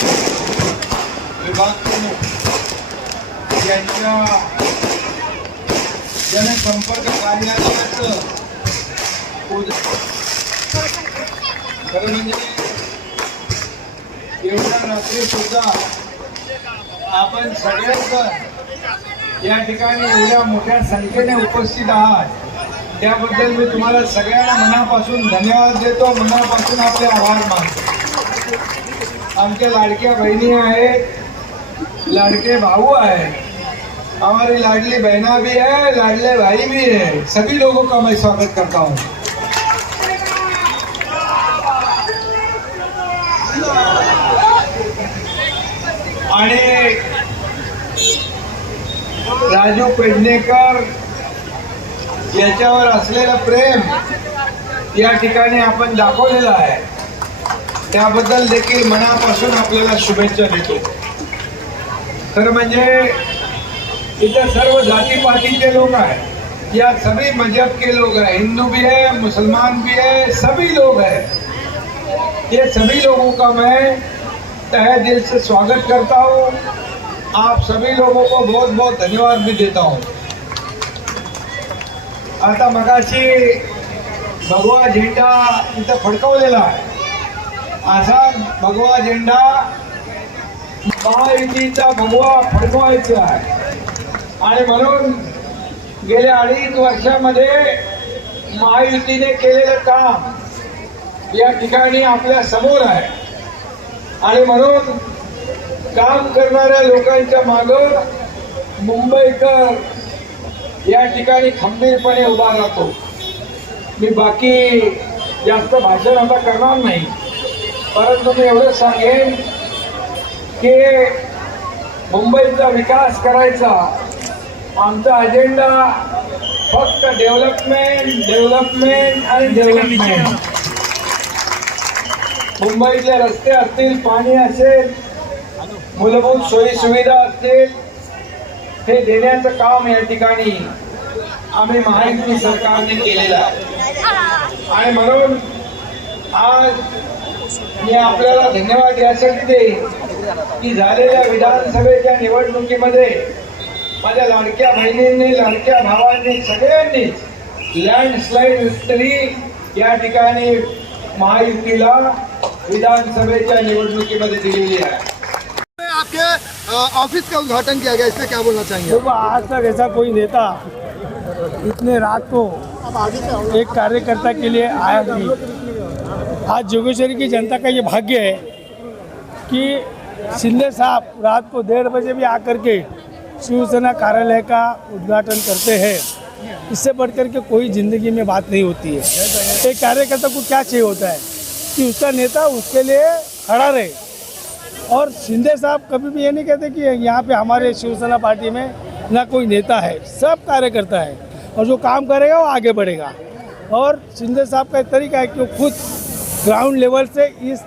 विभाग प्रमुख यांच्या जनसंपर्क कार्यालयाचं खरं म्हणजे एवढ्या रात्री सुद्धा आपण सगळेजण या ठिकाणी एवढ्या मोठ्या संख्येने उपस्थित आहात त्याबद्दल मी तुम्हाला सगळ्यांना मनापासून धन्यवाद देतो मनापासून आपले आभार मानतो आमच्या लाडक्या बहिणी आहेत. लाडके भाऊ आहे हमारी लाडली बहना भी है लाडले भाई भी है. सभी लोगों का मैं स्वागत करता हूँ। आणि राजू पेडणेकर याच्यावर असलेलं प्रेम या ठिकाणी आपण दाखवलेलं आहे. त्याबद्दल देखील मनापासून आपल्याला शुभेच्छा देतो. खरं म्हणजे इथं सर्व जातीपातीचे लोक हैं या सभी मज़हब के लोग हैं. हिंदू भी है, मुसलमान भी है, सभी लोग हैं. ये सभी लोगों का मैं तहे दिल से स्वागत करता हूँ. आप सभी लोगों को बहुत बहुत धन्यवाद भी देता हूँ. आता मगाशी भगवा झेंडा इथं फडकवलेला आहे. असा भगवा झेंडा महायुतीचा भगवा फडकवायचा आहे. आणि म्हणून गेल्या अडीच वर्षामध्ये महायुतीने केलेलं काम या ठिकाणी आपल्यासमोर आहे. आणि म्हणून काम करणाऱ्या लोकांच्या माग मुंबईकर या ठिकाणी खंबीरपणे उभा राहतो. मी बाकी जास्त भाषण आता करणार नाही. परंतु मी एवढं सांगेन की मुंबईचा विकास करायचा आमचा अजेंडा फक्त डेव्हलपमेंट डेव्हलपमेंट आणि डेव्हलपमेंट मुंबईतले रस्ते असतील पाणी असेल मूलभूत सोयी सुविधा असतील हे देण्याचं काम या ठिकाणी आम्ही महायुती सरकारने केलेलं आहे. आणि म्हणून आज मी आपल्याला धन्यवाद यासाठी देईन की झालेल्या विधानसभेच्या निवडणुकीमध्ये माझ्या लाडक्या बहिणींनी लाडक्या भावांनी सगळ्यांनी लँडस्लाईड विक्टरी या ठिकाणी महायुतीला विधानसभेच्या निवडणुकीमध्ये दिलेली आहे. आपके ऑफ़िस का उद्घाटन किया गया इसमें क्या बोलना चाहेंगे? देखो आज तक ऐसा कोई नेता इतने रात को एक कार्यकर्ता के लिए आया नहीं। आज जोगेश्वरी की जनता का ये भाग्य है कि शिंदे साहब रात को डेढ़ बजे भी आकर के शिवसेना कार्यालय का उद्घाटन करते हैं। इससे बढ़कर के कोई ज़िंदगी में बात नहीं होती है। एक कार्यकर्ता को क्या चाहिए होता है? कि उसका नेता उसके लिए खड़ा रहे। और शिंदे साहब कभी भी ये नहीं कहते कि यहाँ पे हमारे शिवसेना पार्टी में ना कोई नेता है। सब कार्यकर्ता है। और जो काम करेगा वो आगे बढ़ेगा। और शिंदे साहब का एक तरीका है कि वो खुद ग्राउंड लेवल से इस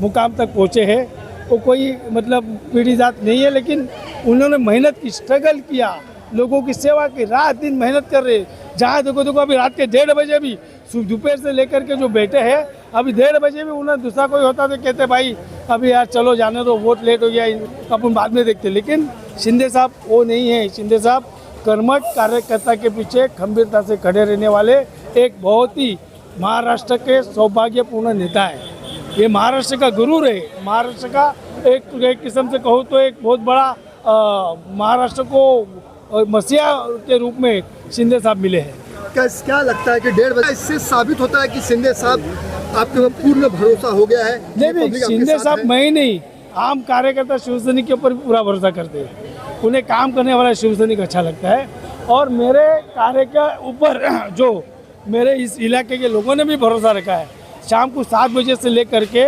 मुकाम तक पहुँचे हैं। वो कोई मतलब पीढ़ी जात नहीं है, लेकिन उन्होंने मेहनत की स्ट्रगल किया। लोगों की सेवा की, रात दिन मेहनत कर रहे जहाँ देखो देखो, अभी रात के डेढ़ बजे भी दोपहर से लेकर के जो बैठे हैं, अभी डेढ़ बजे भी उन्हें दूसरा कोई होता तो कहते, भाई, अभी यार चलो जाने दो, वोट लेट हो गया अपन बाद में देखते लेकिन शिंदे साहब वो नहीं है। शिंदे साहब कर्मठ कार्यकर्ता के पीछे खंभीरता से खड़े रहने वाले, एक बहुत ही महाराष्ट्र के सौभाग्यपूर्ण नेता है। ये महाराष्ट्र का गुरु रहे। महाराष्ट्र का एक एक किस्म से कहूँ तो एक बहुत बड़ा महाराष्ट्र को मसीहा के रूप में शिंदे साहब मिले हैं। क्या क्या लगता है कि डेढ़ बजे इससे साबित होता है कि शिंदे साहब आपके ऊपर पूर्ण भरोसा हो गया है? नहीं नहीं शिंदे साहब मैं ही नहीं आम कार्यकर्ता शिवसैनिक के ऊपर पूरा भरोसा करते हैं। उन्हें काम करने वाला शिवसैनिक अच्छा लगता है। और मेरे कार्य के ऊपर जो मेरे इस इलाके के लोगों ने भी भरोसा रखा है। शाम को सात बजे से लेकर के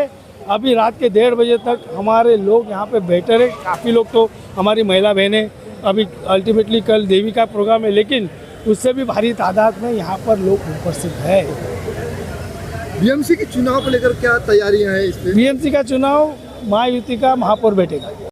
अभी रात के डेढ़ बजे तक हमारे लोग यहाँ पे बैठे रहे। काफ़ी लोग तो हमारी महिला बहनें अभी अल्टीमेटली कल देवी का प्रोग्राम है लेकिन उससे भी भारी तादाद में यहाँ पर लोग उपस्थित है। बीएमसी के चुनाव को लेकर क्या तैयारियाँ हैं इस पे? बीएमसी का चुनाव महायुति का महापौर बैठेगा।